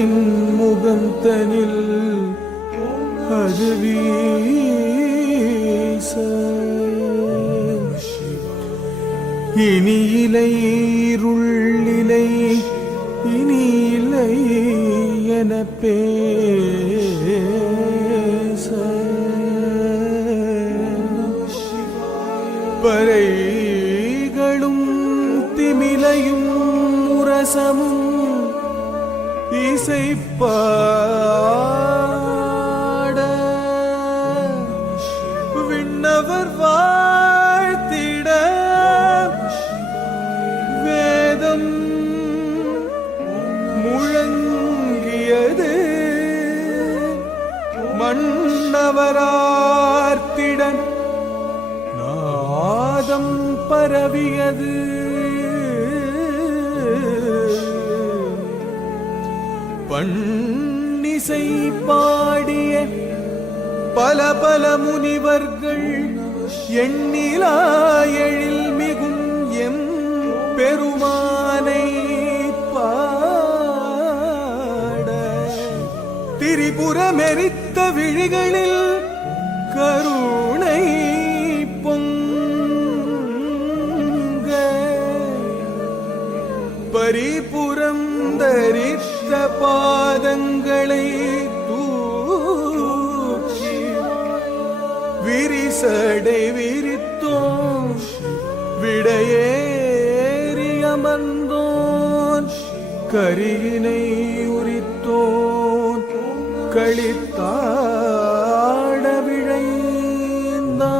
நின் முகம் தனில் அது வீச இனி இலை இருளிலை இனி இல்லை என பேச பறைகளும் திமிலையும் முரசமும் இசைப்பாட விண்ணவர் வாழ்த்திட வேதம் முழங்கியது மன்னவரார்த்திட நாதம் பரவியது பன்னிசை பாடிய பல பல முனிவர்கள் எண்ணிலா எழில் மிகும் எம் பெருமானை பாட திரிபுரமெரித்த விழிகளில் கருணை பொங்க பரிபுரம் தரித்த பாதங்களை தூக்கி விரிசடை விரித்தோம் விடையேறி அமர்ந்தோன் கரியினை உரித்தோன் களித்தாட விழைந்தான்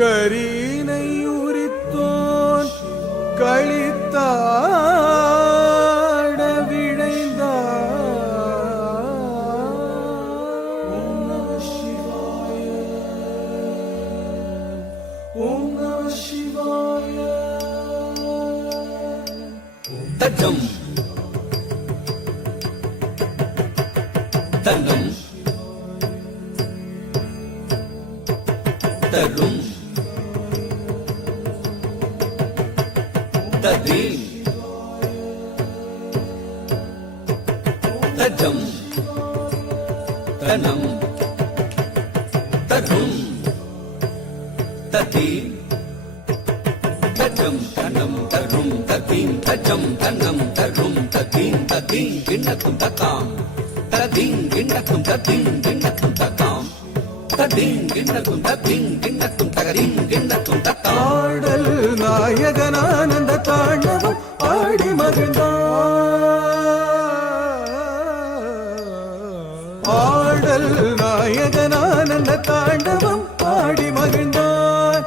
கரியினை உரித்தோன் களித்தாட விழைந்தான். ஓம் நம சிவாய ஓம் நம சிவாய தஜம் தன்னம் தரும் ததீம் தஜம் தனம் தரும் ததீம் தஜம் தனம் தரும் ததீம் தஜம் தனம் தரும் ததீம் ததீம் கிண்ணக்கும் தக்காம் ததீம் கிண்ணக்கும் ததீம் கிண்ணக்கும் தக்காம் ததீம் கிண்ணக்கும் ததீம் கிண்ணக்கும் தகரீம் கிண்ணக்கும் தக்காம். ஆடல் நாயகனானந்த தாண்டவம் ஆடி மகிழ்ந்தான் ஆடல் நாயகனானந்த தாண்டவம் ஆடி மகிழ்ந்தான்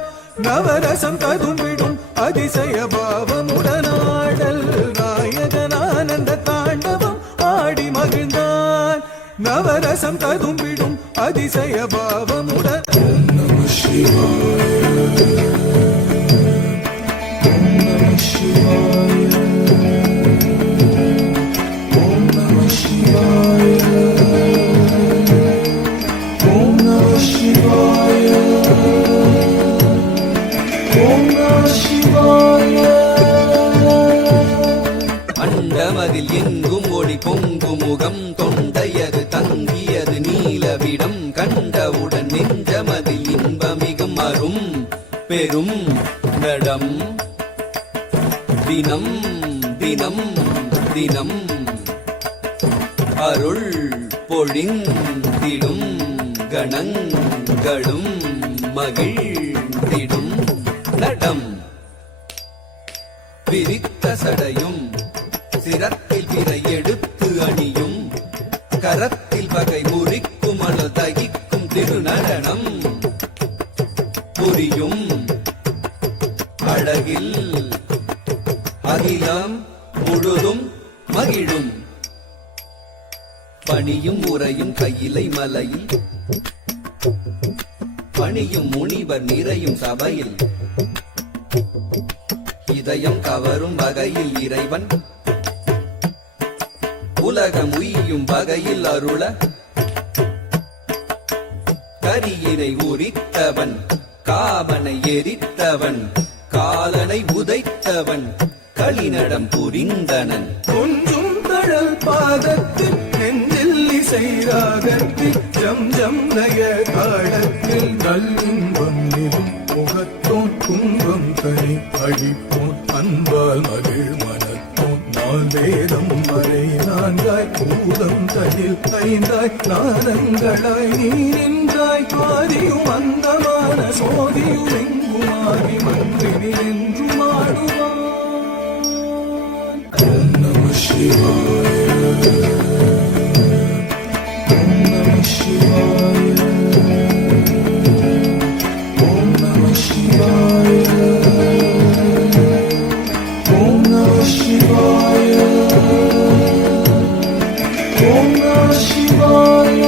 நவரசம் ததும்பிடும் அதிசய பாவமுடனாடல் நாயகனானந்த தாண்டவம் ஆடி மகிழ்ந்தான் நவரசம் ததும்பிடும் அதிசய பாவமுடன். ஓம் நம சிவாய ஓம் நம சிவாய ஓம் நம சிவாய ஓம் நம சிவாய ஓம் நம சிவாய. அண்டமதில் எங்கும் ஒளி பொங்கு முகம் தொண்டையது தங்கியது நீலவிடம் கண்டவுடன் நெஞ்சமதில் இன்பமிகும் அரும் பெரும் நடம் தினம் தினம் தினம் அருள் பொழிந்திடும் கணங்களும் மகிழ்ந்திடும் நடம் விரித்த சடையும் சிரத்தில் பிறை எடுத்து அணியும் கரத்தில் வகை முறிக்கும் அனல் தகிக்கும் திருநடனம் புரியும் அழகில் அகிலம் முழுதும் மகிழும் பணியும் உரையும் கையிலை மலையில் பணியும் முனிவர் நிறையும் சபையில் இதயம் கவரும் வகையில் இறைவன் உலகம் உய்யும் வகையில் அருள கரியினை உரித்தவன் காமனை எரித்தவன் காலனை உதைத்தவன் களிநடம் புரிந்தனன் கொஞ்சும் நிழல் பாதத்தில் நெஞ்சில் இசை ராகத்தில் ஜம் ஜம் லய தாளத்தில் நல்லின்பம் நிறும் முகத்தோன் துன்பம் தனி அழிப்போன் அன்பால் மகிழ் மனத்தோன் நாள் வேதம் வரை நான்காய் பூதம் தனில் ஐந்தாய் நாதங்களாய் நீ நின்றாய் பாதியும் அந்தமான சோதியும் எங்குமாறி மன்றினி என்று மாடுவான். ஓம் நம சிவாய ஓம் நம சிவாய ஓம் நம சிவாய ஓம் நம சிவாய ஓம் நம சிவாய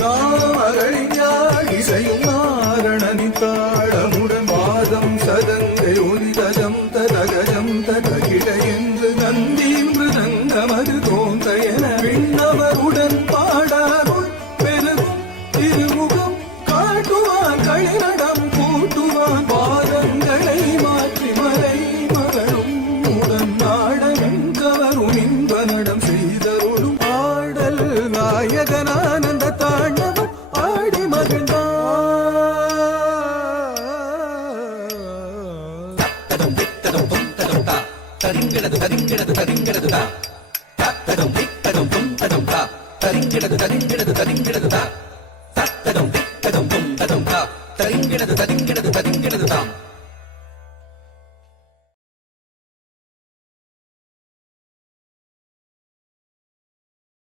நாமகள் இசையும் நாரணனின் தாளமுடன் வாதம் சதங்கை ஒலி கஜம் ததகஜம் ததகிட என்று நந்தி மிருதங்கமது தோன்ற என விண்ணவருடன் பாடாருள் பெருகும் திருமுகம் காட்டுவான் களிநடம் கூட்டுவான் பாதங்களை மாற்றி மலை மகளும் உடன் நாடகம் கவரும் இன்ப நடம் செய்தருளும் ஆடல் நாயகனானந்த தாண்டவம் ஆடி மகிழ்ந்தான். ததம் தித்ததம் தும் ததம் தா தரிங்கிடது தரிங்கிடது தரிங்கிடது தா ததம் தித்ததம் தும் ததம் தா தரிங்கிடது தரிங்கிடது தரிங்கிடது தா ததம் தித்ததம் தும் ததம் தா தரிங்கிடது